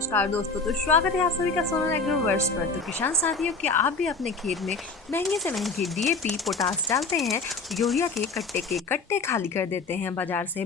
नमस्कार दोस्तों, तो स्वागत है आप सभी का सोनल एग्रोवर्स पर। तो किसान साथियों, क्या आप भी अपने खेत में महंगे से महंगी डीएपी पोटास डालते हैं, यूरिया के कट्टे खाली कर देते हैं, बाजार से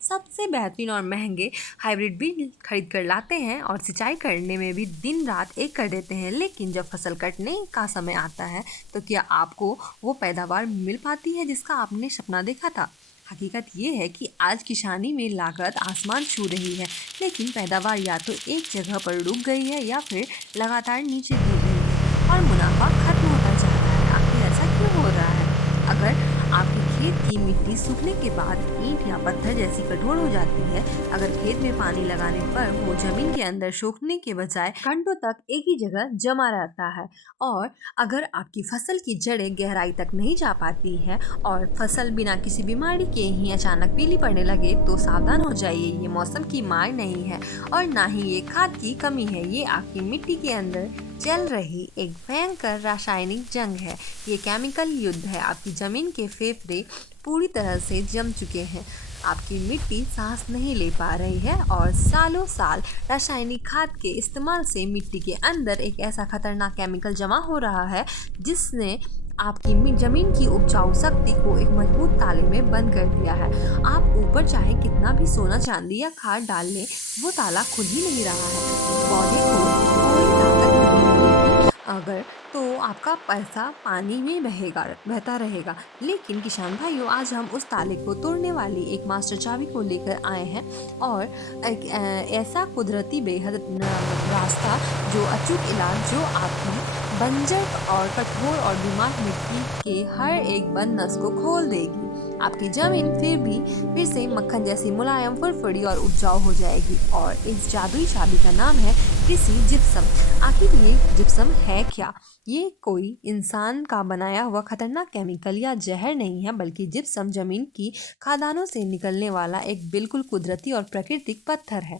सबसे बेहतरीन और महंगे हाइब्रिड बीज खरीद कर लाते हैं और सिंचाई करने में भी दिन रात एक कर देते हैं, लेकिन जब फसल कटने का समय आता है तो क्या आपको वो पैदावार मिल पाती है जिसका आपने सपना देखा था? हकीकत ये है कि आज किसानी में लागत आसमान छू रही है, लेकिन पैदावार या तो एक जगह पर रुक गई है या फिर लगातार नीचे गिर रही है और मुनाफा खत्म होता जा रहा है। आखिर ऐसा क्यों हो रहा है? अगर आपके खेत की मिट्टी सूखने के बाद ईंट या पत्थर जैसी कठोर हो जाती है, अगर खेत में पानी लगाने पर वो जमीन के अंदर सूखने के बजाय घंटों तक एक ही जगह जमा रहता है, और अगर आपकी फसल की जड़ें गहराई तक नहीं जा पाती है और फसल बिना किसी बीमारी के ही अचानक पीली पड़ने लगे, तो सावधान हो जाइए। ये मौसम की मार नहीं है और ना ही ये खाद की कमी है, ये आपकी मिट्टी के अंदर चल रही एक भयंकर रासायनिक जंग है। ये केमिकल युद्ध है। आपकी जमीन के फेफड़े पूरी तरह से जम चुके हैं, आपकी मिट्टी सांस नहीं ले पा रही है और सालों साल रासायनिक खाद के इस्तेमाल से मिट्टी के अंदर एक ऐसा खतरनाक केमिकल जमा हो रहा है जिसने आपकी जमीन की उपजाऊ शक्ति को एक मजबूत ताले में बंद कर दिया है। आप ऊपर चाहे कितना भी सोना चांदी या खाद डाल लें, वो ताला खुल ही नहीं रहा है। पौधे को कोई ताकत नहीं मिलेगी अगर, तो आपका पैसा पानी में बहता रहेगा। लेकिन किसान भाइयों, आज हम उस ताले को तोड़ने वाली एक मास्टर चाबी को लेकर आए हैं और एक ऐसा कुदरती बेहद रास्ता, जो अचूक इलाज, जो आपकी बंजर और कठोर और बीमार मिट्टी के हर एक बंद नस को खोल देगी। आपकी जमीन फिर से मक्खन जैसी मुलायम, फुरफुरी और उपजाऊ हो जाएगी। और इस जादुई चाबी का नाम है कृषि जिप्सम। आखिर ये जिप्सम है क्या? ये कोई इंसान का बनाया हुआ खतरनाक केमिकल या जहर नहीं है, बल्कि जिप्सम जमीन की खादानों से निकलने वाला एक बिल्कुल कुदरती और प्राकृतिक पत्थर है।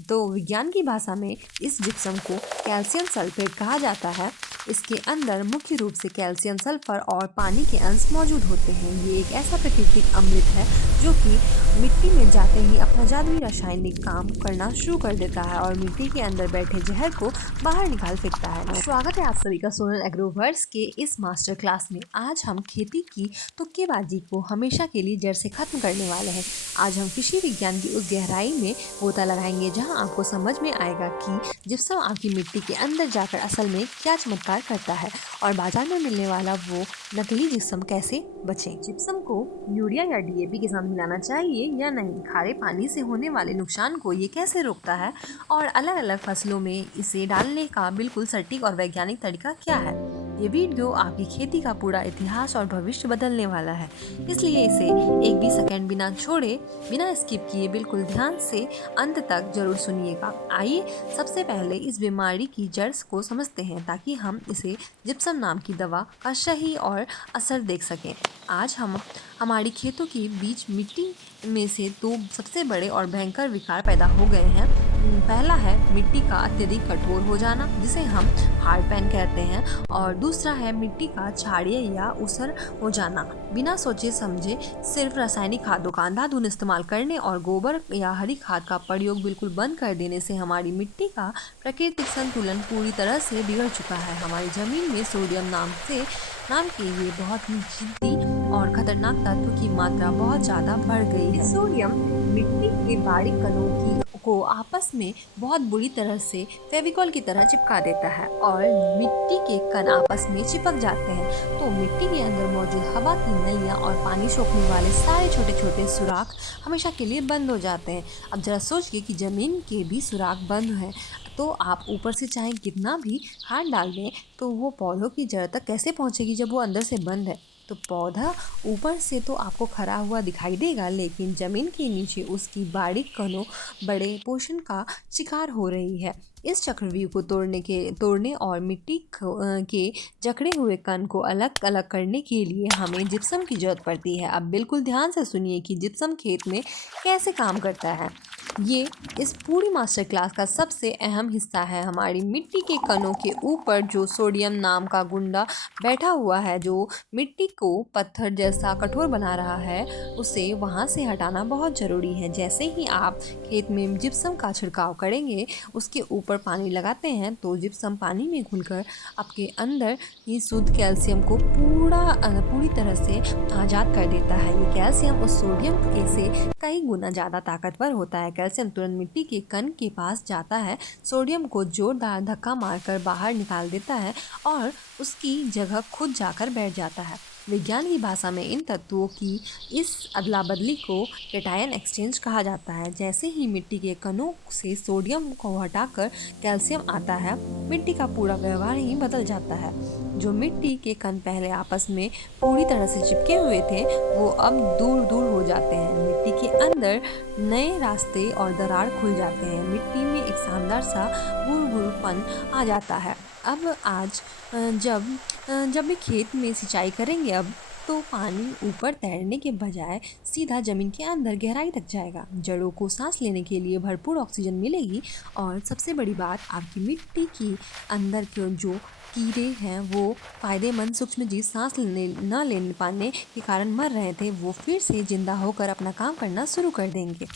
तो विज्ञान की भाषा में इस जिप्सम को कैल्शियम सल्फेट कहा जाता है। इसके अंदर मुख्य रूप से कैल्शियम, सल्फर और पानी के अंश मौजूद होते हैं। ये एक ऐसा प्राकृतिक अमृत है जो कि मिट्टी में जाते ही अपना जादुई रासायनिक काम करना शुरू कर देता है और मिट्टी के अंदर बैठे जहर को बाहर निकाल फेंकता है। स्वागत है आप सभी का सोनल एग्रोवर्स के इस मास्टर क्लास में। आज हम खेती की तुक्केबाजी को हमेशा के लिए जड़ से खत्म करने वाले हैं। आज हम कृषि विज्ञान की उस गहराई में गोता लगाएंगे जहां आपको समझ में आएगा कि जिप्सम आपकी मिट्टी के अंदर जाकर असल में क्या चमत्कार करता है और बाजार में मिलने वाला वो नकली जिप्सम कैसे बचें। जिप्सम को यूरिया या डीएपी के साथ मिलाना चाहिए या नहीं? खारे पानी से होने वाले नुकसान को ये कैसे रोकता है और अलग अलग फसलों में इसे डालने का बिल्कुल सटीक और वैज्ञानिक तरीका क्या है? ये वीडियो आपकी खेती का पूरा इतिहास और भविष्य बदलने वाला है, इसलिए इसे एक भी सेकंड बिना छोड़े, बिना स्किप किए बिल्कुल ध्यान से अंत तक जरूर सुनिएगा। आइए सबसे पहले इस बीमारी की जड़ को समझते हैं, ताकि हम इसे जिप्सम नाम की दवा का सही और असर देख सकें। आज हम हमारी खेतों के बीच मिट्टी में से दो सबसे बड़े और भयंकर विकार पैदा हो गए हैं। पहला है मिट्टी का अत्यधिक कठोर हो जाना, जिसे हम हार्ड पैन कहते हैं, और दूसरा है मिट्टी का क्षारीय या ऊसर हो जाना। बिना सोचे समझे सिर्फ रासायनिक खादों का अंधाधुंध इस्तेमाल करने और गोबर या हरी खाद का प्रयोग बिल्कुल बंद कर देने से हमारी मिट्टी का प्राकृतिक संतुलन पूरी तरह से बिगड़ चुका है। हमारी जमीन में सोडियम नाम के ये बहुत ही जिद्दी और खतरनाक तत्व की मात्रा बहुत ज़्यादा बढ़ गई है। सोडियम मिट्टी के बारीक कणों को आपस में बहुत बुरी तरह से फेविकॉल की तरह चिपका देता है और मिट्टी के कण आपस में चिपक जाते हैं, तो मिट्टी के अंदर मौजूद हवा की नलियाँ और पानी सोखने वाले सारे छोटे छोटे सुराख हमेशा के लिए बंद हो जाते हैं। अब जरा सोचिए कि ज़मीन के भी सुराख बंद हैं, तो आप ऊपर से चाहे कितना भी खाद डाल दें, तो वो पौधों की जड़ तक कैसे पहुंचेगी जब वो अंदर से बंद है? तो पौधा ऊपर से तो आपको खड़ा हुआ दिखाई देगा, लेकिन ज़मीन के नीचे उसकी बारीक कणों बड़े पोषण का शिकार हो रही है। इस चक्रव्यूह को तोड़ने और मिट्टी के जकड़े हुए कण को अलग अलग करने के लिए हमें जिप्सम की जरूरत पड़ती है। अब बिल्कुल ध्यान से सुनिए कि जिप्सम खेत में कैसे काम करता है। ये इस पूरी मास्टर क्लास का सबसे अहम हिस्सा है। हमारी मिट्टी के कणों के ऊपर जो सोडियम नाम का गुंडा बैठा हुआ है, जो मिट्टी को पत्थर जैसा कठोर बना रहा है उसे वहाँ से हटाना बहुत ज़रूरी है। जैसे ही आप खेत में जिप्सम का छिड़काव करेंगे, उसके ऊपर पानी लगाते हैं तो जिप्सम पानी में घुलकर आपके अंदर ही शुद्ध कैल्शियम को पूरी तरह से आज़ाद कर देता है। ये कैल्शियम उस सोडियम के से कई गुना ज़्यादा ताकतवर होता है। कैल्शियम तुरंत मिट्टी के कण के पास जाता है, सोडियम को जोरदार धक्का मारकर बाहर निकाल देता है और उसकी जगह खुद जाकर बैठ जाता है। विज्ञान की भाषा में इन तत्वों की इस अदला बदली को कैटायन एक्सचेंज कहा जाता है। जैसे ही मिट्टी के कणों से सोडियम को हटाकर कैल्शियम आता है, मिट्टी का पूरा व्यवहार ही बदल जाता है। जो मिट्टी के कण पहले आपस में पूरी तरह से चिपके हुए थे, वो अब दूर दूर हो जाते हैं। मिट्टी के अंदर नए रास्ते और दरार खुल जाते हैं। मिट्टी में एक शानदार सा भूरभूरपन आ जाता है। अब आज जब भी खेत में सिंचाई करेंगे अब तो पानी ऊपर तैरने के बजाय सीधा ज़मीन के अंदर गहराई तक जाएगा। जड़ों को सांस लेने के लिए भरपूर ऑक्सीजन मिलेगी और सबसे बड़ी बात, आपकी मिट्टी के अंदर के जो कीड़े हैं वो फ़ायदेमंद सूक्ष्मजीव सांस न लेने पाने के कारण मर रहे थे, वो फिर से जिंदा होकर अपना काम करना शुरू कर देंगे।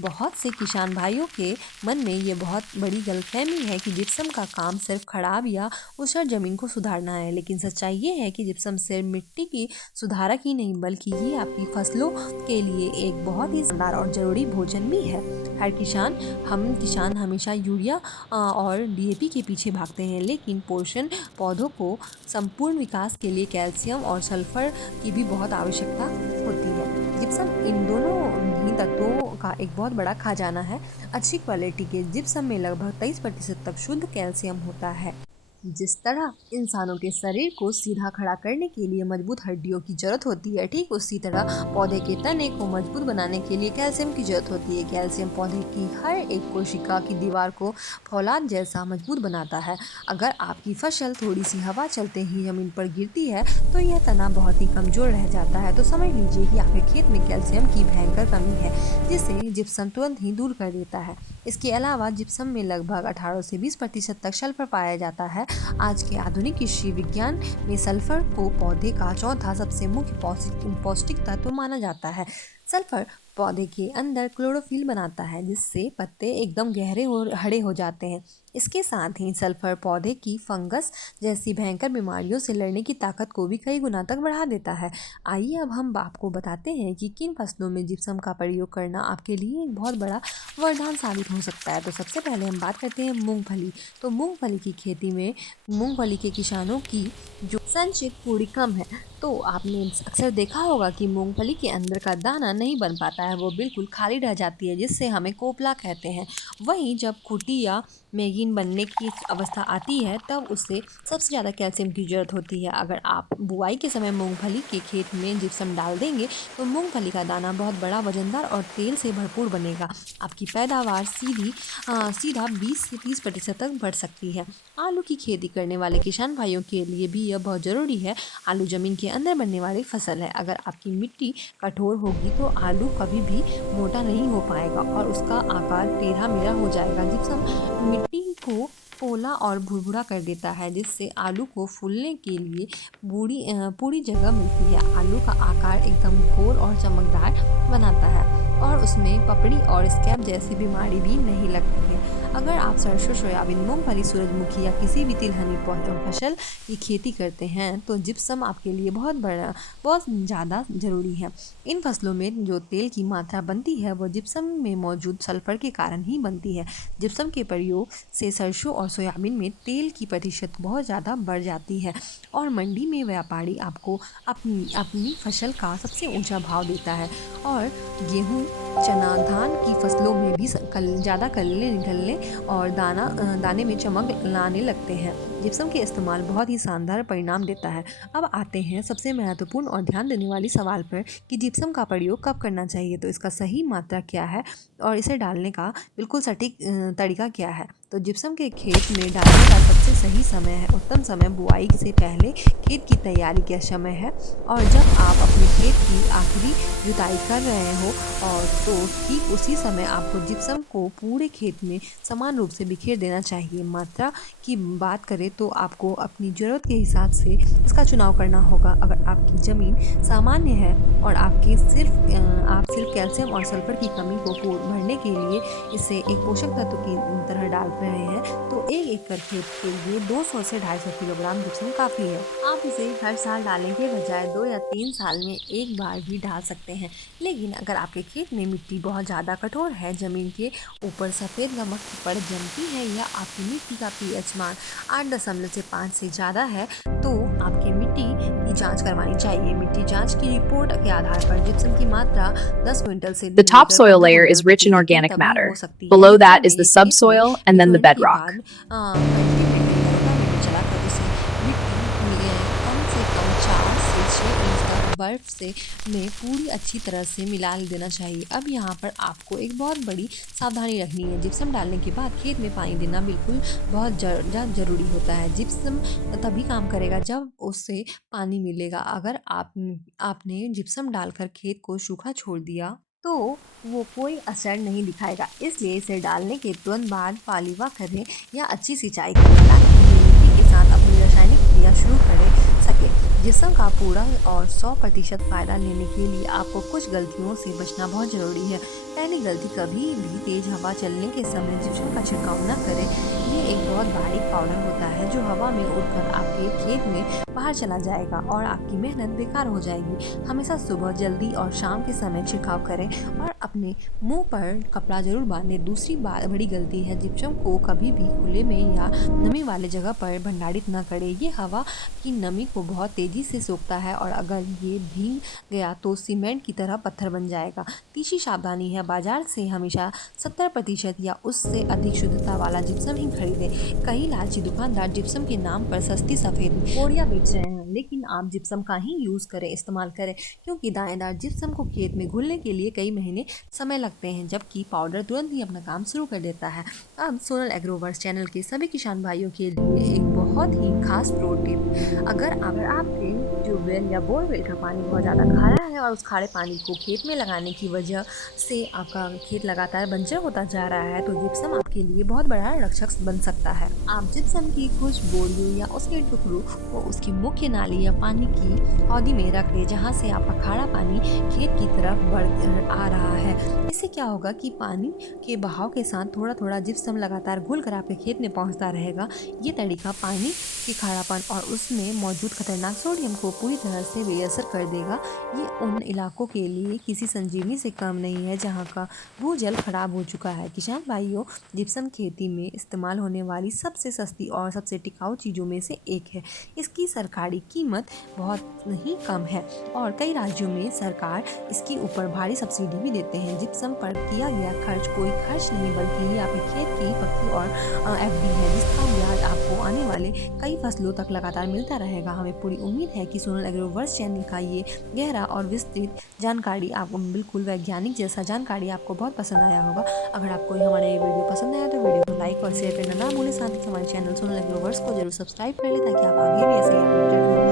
बहुत से किसान भाइयों के मन में ये बहुत बड़ी गलतफहमी है कि जिप्सम का काम सिर्फ खराब या ऊसर ज़मीन को सुधारना है, लेकिन सच्चाई ये है कि जिप्सम सिर्फ मिट्टी की सुधारक ही नहीं बल्कि ये आपकी फसलों के लिए एक बहुत ही शानदार और ज़रूरी भोजन भी है। हर किसान हमेशा यूरिया और डीएपी के पीछे भागते हैं, लेकिन पोषण पौधों को संपूर्ण विकास के लिए कैल्शियम और सल्फर की भी बहुत आवश्यकता होती है। जिप्सम इन दोनों ही तत्वों का एक बहुत बड़ा खजाना है। अच्छी क्वालिटी के जिप्सम में लगभग 23% तक शुद्ध कैल्शियम होता है। जिस तरह इंसानों के शरीर को सीधा खड़ा करने के लिए मजबूत हड्डियों की जरूरत होती है, ठीक उसी तरह पौधे के तने को मजबूत बनाने के लिए कैल्शियम की जरूरत होती है। कैल्शियम पौधे की हर एक कोशिका की दीवार को फौलाद जैसा मजबूत बनाता है। अगर आपकी फसल थोड़ी सी हवा चलते ही जमीन पर गिरती है तो यह तना बहुत ही कमजोर रह जाता है। तो समझ लीजिए कि आपके खेत में कैल्शियम की भयंकर कमी है, जिसे जिप्सम तुरंत ही दूर कर देता है। इसके अलावा जिप्सम में लगभग 18 से 20% तक सल्फर पाया जाता है। आज के आधुनिक कृषि विज्ञान में सल्फर को पौधे का चौथा सबसे मुख्य पौष्टिक तत्व माना जाता है। सल्फर पौधे के अंदर क्लोरोफिल बनाता है, जिससे पत्ते एकदम गहरे और हरे हो जाते हैं। इसके साथ ही सल्फर पौधे की फंगस जैसी भयंकर बीमारियों से लड़ने की ताकत को भी कई गुना तक बढ़ा देता है। आइए अब हम आपको बताते हैं कि किन फसलों में जिप्सम का प्रयोग करना आपके लिए एक बहुत बड़ा वरदान साबित हो सकता है। तो सबसे पहले हम बात करते हैं मूंगफली। तो मूंगफली की खेती में मूंगफली के किसानों की जो संचित थोड़ी कम है। तो आपने अक्सर देखा होगा कि मूंगफली के अंदर का दाना नहीं बन पाता है, वो बिल्कुल खाली रह जाती है, जिससे हमें कोपला कहते हैं। वहीं जब खुटी या मैगीन बनने की अवस्था आती है तब उससे सबसे ज़्यादा कैल्शियम की ज़रूरत होती है। अगर आप बुआई के समय मूंगफली के खेत में जिप्सम डाल देंगे तो मूंगफली का दाना बहुत बड़ा, वजनदार और तेल से भरपूर बनेगा। आपकी पैदावार सीधा 20 से 30% तक बढ़ सकती है। आलू की खेती करने वाले किसान भाइयों के लिए भी यह बहुत ज़रूरी है। आलू ज़मीन के अंदर बनने वाली फसल है। अगर आपकी मिट्टी कठोर होगी तो आलू कभी भी मोटा नहीं हो पाएगा और उसका आकार टेढ़ा मेढ़ा हो जाएगा। जिप्सम मिट्टी को पोला और भुरभुरा कर देता है, जिससे आलू को फूलने के लिए पूरी जगह मिलती है। आलू का आकार एकदम गोल और चमकदार बनाता है और उसमें पपड़ी और स्कैब जैसी बीमारी भी नहीं लगती है। अगर आप सरसों, सोयाबीन, मूंगफली, सूरजमुखी या किसी भी तिलहनी फसल की खेती करते हैं तो जिप्सम आपके लिए बहुत ज़्यादा ज़रूरी है। इन फसलों में जो तेल की मात्रा बनती है वो जिप्सम में मौजूद सल्फर के कारण ही बनती है। जिप्सम के प्रयोग से सरसों और सोयाबीन में तेल की प्रतिशत बहुत ज़्यादा बढ़ जाती है और मंडी में व्यापारी आपको अपनी फसल का सबसे ऊंचा भाव देता है। और गेहूँ, चना, धान की फसलों में भी ज़्यादा कल्ले निकलने और दाने में चमक लाने लगते हैं। जिप्सम के इस्तेमाल बहुत ही शानदार परिणाम देता है। अब आते हैं सबसे महत्वपूर्ण और ध्यान देने वाली सवाल पर कि जिप्सम का प्रयोग कब करना चाहिए। तो इसका सही मात्रा क्या है और इसे डालने का बिल्कुल सटीक तरीका क्या है। तो जिप्सम के खेत में डालने का सबसे सही समय है, उत्तम समय बुआई से पहले खेत की तैयारी का समय है। और जब आप अपने खेत की आखिरी जुताई कर रहे हो और तो ठीक उसी समय आपको जिप्सम को पूरे खेत में समान रूप से बिखेर देना चाहिए। मात्रा की बात करें तो आपको अपनी ज़रूरत के हिसाब से इसका चुनाव करना होगा। अगर आपकी ज़मीन सामान्य है और आप सिर्फ कैल्शियम और सल्फर की कमी को भरने के लिए इसे एक पोषक तत्व की तरह डाल रहे हैं, तो 1 एकड़ खेत के लिए 200 से 250 किलोग्राम जिप्सम काफ़ी है। आप इसे हर साल डालने के बजाय 2 या 3 साल में एक बार भी डाल सकते हैं। लेकिन अगर आपके खेत में मिट्टी बहुत ज़्यादा कठोर है, ज़मीन के ऊपर सफ़ेद नमक की परत जमती है या आपकी मिट्टी का पीएच मान 8.5 से ज़्यादा है, तो आपके मिट्टी की जांच करवानी चाहिए। मिट्टी जांच की रिपोर्ट के आधार पर जिप्सम की मात्रा 10 क्विंटल से The लेकर topsoil 15 layer quintal is rich in प्रति एकड़ organic तभी matter. हो सकती है। Below that gypsum is the में खेत में subsoil and then the डिप्लोइंट के bedrock. बाद रोटावेटर चलाकर उसे मिट्टी में कम से कम 4 से 6 इंच तक बर्फ से में पूरी अच्छी तरह से मिला देना चाहिए। अब यहाँ पर आपको एक बहुत बड़ी सावधानी रखनी है। जिप्सम डालने के बाद खेत में पानी देना बिल्कुल बहुत ज़रूरी होता है। जिप्सम तभी काम करेगा जब उससे पानी मिलेगा। अगर आपने जिप्सम डालकर खेत को सूखा छोड़ दिया तो वो कोई असर नहीं दिखाएगा। इसलिए इसे डालने के तुरंत बाद पालिवा करें या अच्छी सिंचाई करें ताकि ये मिट्टी के साथ अपनी रासायनिक क्रिया शुरू कर सके। जिप्सम का पूरा और 100% फायदा लेने के लिए आपको कुछ गलतियों से बचना बहुत ज़रूरी है। पहली गलती, कभी भी तेज हवा चलने के समय जिप्सम का छिड़काव न करें। ये एक बहुत बारीक पाउडर होता है जो हवा में उड़कर आपके खेत में बाहर चला जाएगा और आपकी मेहनत बेकार हो जाएगी। हमेशा सुबह जल्दी और शाम के समय छिड़काव करें और अपने मुंह पर कपड़ा जरूर बांधें। दूसरी बड़ी गलती है, जिप्सम को कभी भी खुले में या नमी वाले जगह पर भंडारित न करें। ये हवा की नमी को बहुत तेज़ी से सोखता है और अगर ये भीग गया तो सीमेंट की तरह पत्थर बन जाएगा। तीसरी सावधानी है, बाजार से हमेशा 70% या उससे अधिक शुद्धता वाला जिप्सम ही खरीदें। कई लालची दुकानदार जिप्सम के नाम पर सस्ती सफ़ेद बोरियां बेच रहे हैं, लेकिन आप जिप्सम का ही इस्तेमाल करें, क्योंकि दानेदार जिप्सम को खेत में घुलने के लिए कई महीने समय लगते हैं, जबकि पाउडर तुरंत ही अपना काम शुरू कर देता है। अब सोनल एग्रोवर्स चैनल के सभी किसान भाइयों के लिए एक बहुत ही खास प्रो टिप। अगर आपके ट्यूबवेल या बोरवेल का पानी बहुत ज़्यादा खारा है और उस खारे पानी को खेत में लगाने की वजह से आपका खेत लगातार बंजर होता जा रहा है, तो जिप्सम आपके लिए बहुत बड़ा रक्षक बन सकता है। आप जिप्सम की कुछ बोरियों या उसके टुकड़ों को उसकी मुख्य नाली या पानी की हौदी में रख दें, जहाँ से आपका खारा पानी खेत की तरफ बढ़ आ रहा है। इससे क्या होगा कि पानी के बहाव के साथ थोड़ा थोड़ा जिप्सम लगातार घुलकर आपके खेत में पहुंचता रहेगा। ये तरीका पानी के खारापन और उसमें मौजूद खतरनाक सोडियम को पूरी तरह से बेअसर कर देगा। ये उन इलाकों के लिए किसी संजीवनी से कम नहीं है जहाँ का भूजल खराब हो चुका है। किसान भाइयों, जिप्सम खेती में इस्तेमाल होने वाली सबसे सस्ती और सबसे टिकाऊ चीज़ों में से एक है। इसकी सरकारी कीमत बहुत ही कम है और कई राज्यों में सरकार इसके ऊपर भारी सब्सिडी भी देते हैं। जिप्सम पर किया गया खर्च कोई खर्च नहीं, बल्कि ये आपके खेत की पक्की और एफडी है, जिसका ब्याज आपको आने वाले कई फसलों तक लगातार मिलता रहेगा। हमें पूरी उम्मीद है कि सोनल एग्रोवर्स चैनल का ये गहरा और विस्तृत जानकारी आपको बिल्कुल वैज्ञानिक जैसा जानकारी आपको बहुत पसंद आया होगा। अगर आपको हमारा ये वीडियो पसंद आया तो वीडियो को लाइक और शेयर करना ना भूलें। साथ ही हमारे चैनल सोनल एग्रोवर्स को जरूर सब्सक्राइब कर लें ताकि आप आगे भी ऐसे ही अपडेटेड रहें।